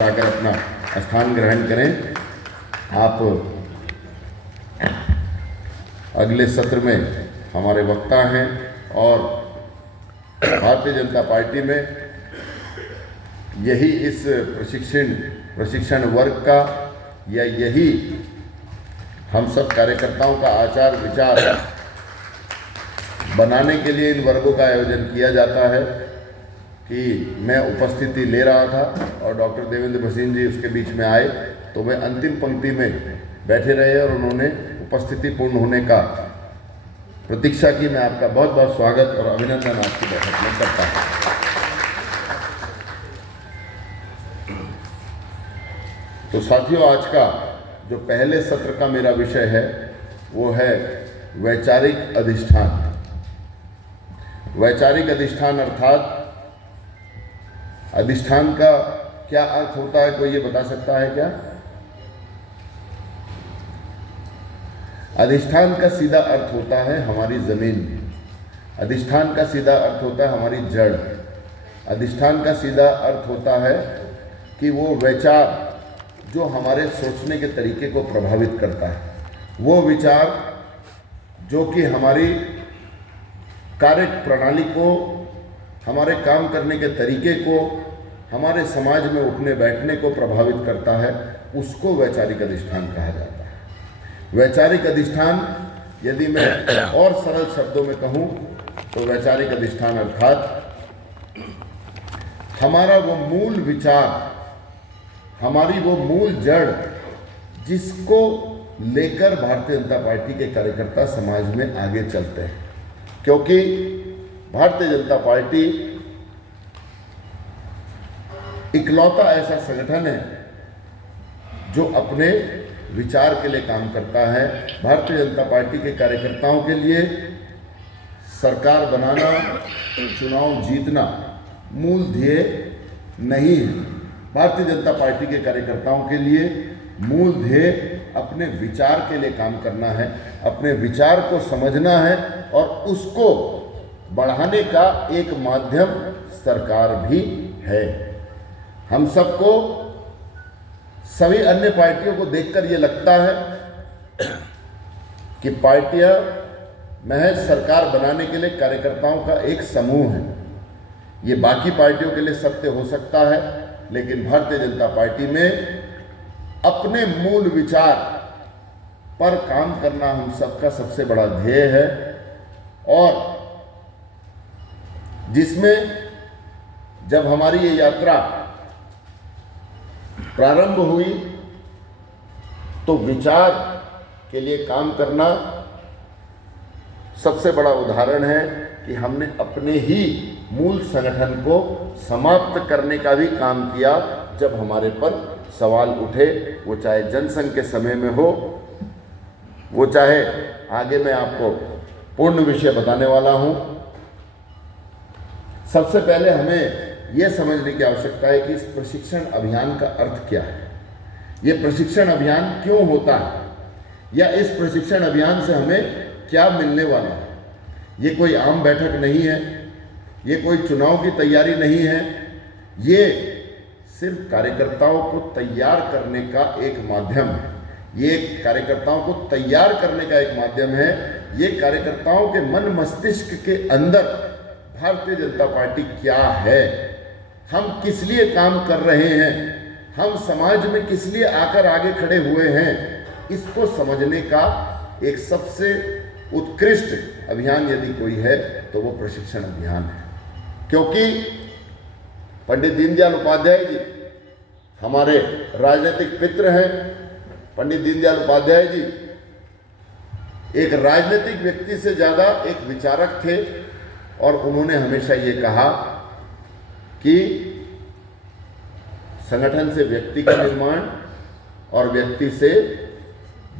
आकर अपना स्थान ग्रहण करें। आप अगले सत्र में हमारे वक्ता हैं और भारतीय जनता पार्टी में यही इस प्रशिक्षण वर्ग का या यही हम सब कार्यकर्ताओं का आचार विचार बनाने के लिए इन वर्गों का आयोजन किया जाता है कि मैं उपस्थिति ले रहा था और डॉक्टर देवेंद्र भसीन जी उसके बीच में आए तो मैं अंतिम पंक्ति में बैठे रहे और उन्होंने उपस्थिति पूर्ण होने का प्रतीक्षा की। मैं आपका बहुत बहुत स्वागत और अभिनंदन आपकी बैठक में करता हूँ। तो साथियों, आज का जो पहले सत्र का मेरा विषय है वो है वैचारिक अधिष्ठान। वैचारिक अधिष्ठान अर्थात अधिष्ठान का क्या अर्थ होता है, कोई ये बता सकता है क्या? अधिष्ठान का सीधा अर्थ होता है हमारी जमीन। अधिष्ठान का सीधा अर्थ होता है हमारी जड़। अधिष्ठान का सीधा अर्थ होता है कि वो विचार जो हमारे सोचने के तरीके को प्रभावित करता है, वो विचार जो कि हमारी कार्य प्रणाली को, हमारे काम करने के तरीके को, हमारे समाज में उठने बैठने को प्रभावित करता है, उसको वैचारिक अधिष्ठान कहा जाता है। वैचारिक अधिष्ठान यदि मैं और सरल शब्दों में कहूँ तो वैचारिक अधिष्ठान अर्थात हमारा वो मूल विचार, हमारी वो मूल जड़ जिसको लेकर भारतीय जनता पार्टी के कार्यकर्ता समाज में आगे चलते हैं। क्योंकि भारतीय जनता पार्टी इकलौता ऐसा संगठन है जो अपने विचार के लिए काम करता है। भारतीय जनता पार्टी के कार्यकर्ताओं के लिए सरकार बनाना, चुनाव जीतना मूल ध्येय नहीं है। भारतीय जनता पार्टी के कार्यकर्ताओं के लिए मूल ध्येय अपने विचार के लिए काम करना है, अपने विचार को समझना है और उसको बढ़ाने का एक माध्यम सरकार भी है। हम सबको, सभी अन्य पार्टियों को देखकर ये लगता है कि पार्टियां महज सरकार बनाने के लिए कार्यकर्ताओं का एक समूह है। ये बाकी पार्टियों के लिए सत्य हो सकता है, लेकिन भारतीय जनता पार्टी में अपने मूल विचार पर काम करना हम सबका सबसे बड़ा ध्येय है। और जिसमें जब हमारी ये यात्रा प्रारंभ हुई तो विचार के लिए काम करना सबसे बड़ा उदाहरण है कि हमने अपने ही मूल संगठन को समाप्त करने का भी काम किया जब हमारे पर सवाल उठे, वो चाहे जनसंघ के समय में हो, वो चाहे आगे मैं आपको पूर्ण विषय बताने वाला हूं। सबसे पहले हमें यह समझने की आवश्यकता है कि इस प्रशिक्षण अभियान का अर्थ क्या है, ये प्रशिक्षण अभियान क्यों होता है, या इस प्रशिक्षण अभियान से हमें क्या मिलने वाला है। ये कोई आम बैठक नहीं है, ये कोई चुनाव की तैयारी नहीं है, ये सिर्फ कार्यकर्ताओं को तैयार करने का एक माध्यम है। ये कार्यकर्ताओं को तैयार करने का एक माध्यम है। ये कार्यकर्ताओं के मन मस्तिष्क के अंदर भारतीय जनता पार्टी क्या है, हम किस लिए काम कर रहे हैं, हम समाज में किस लिए आकर आगे खड़े हुए हैं, इसको समझने का एक सबसे उत्कृष्ट अभियान यदि कोई है तो वो प्रशिक्षण अभियान है। क्योंकि पंडित दीनदयाल उपाध्याय जी हमारे राजनीतिक पित्र हैं। पंडित दीनदयाल उपाध्याय जी एक राजनीतिक व्यक्ति से ज़्यादा एक विचारक थे और उन्होंने हमेशा ये कहा कि संगठन से व्यक्ति का निर्माण और व्यक्ति से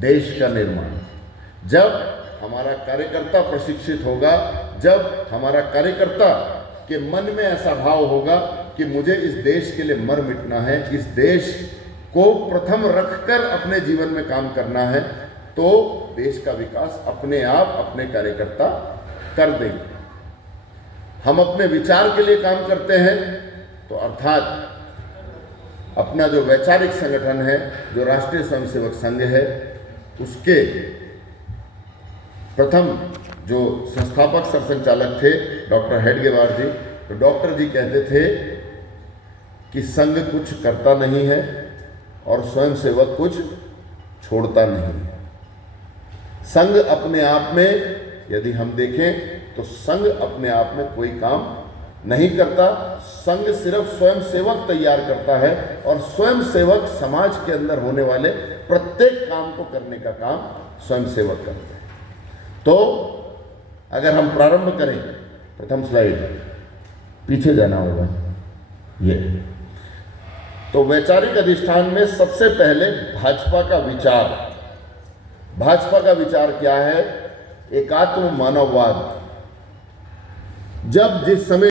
देश का निर्माण। जब हमारा कार्यकर्ता प्रशिक्षित होगा, जब हमारा कार्यकर्ता के मन में ऐसा भाव होगा कि मुझे इस देश के लिए मर मिटना है, इस देश को प्रथम रखकर अपने जीवन में काम करना है, तो देश का विकास अपने आप अपने कार्यकर्ता कर देंगे। हम अपने विचार के लिए काम करते हैं तो अर्थात अपना जो वैचारिक संगठन है, जो राष्ट्रीय स्वयंसेवक संघ है, उसके प्रथम जो संस्थापक सरसंचालक थे डॉक्टर हेडगेवार जी, तो डॉक्टर जी कहते थे कि संघ कुछ करता नहीं है और स्वयंसेवक कुछ छोड़ता नहीं है। संघ अपने आप में, यदि हम देखें तो संघ अपने आप में कोई काम नहीं करता। संघ सिर्फ स्वयंसेवक तैयार करता है और स्वयंसेवक समाज के अंदर होने वाले प्रत्येक काम को करने का काम स्वयंसेवक करते हैं। तो अगर हम प्रारंभ करें, प्रथम स्लाइड पीछे जाना होगा, ये तो वैचारिक अधिष्ठान में सबसे पहले भाजपा का विचार। भाजपा का विचार क्या है? एकात्म मानववाद। जब जिस समय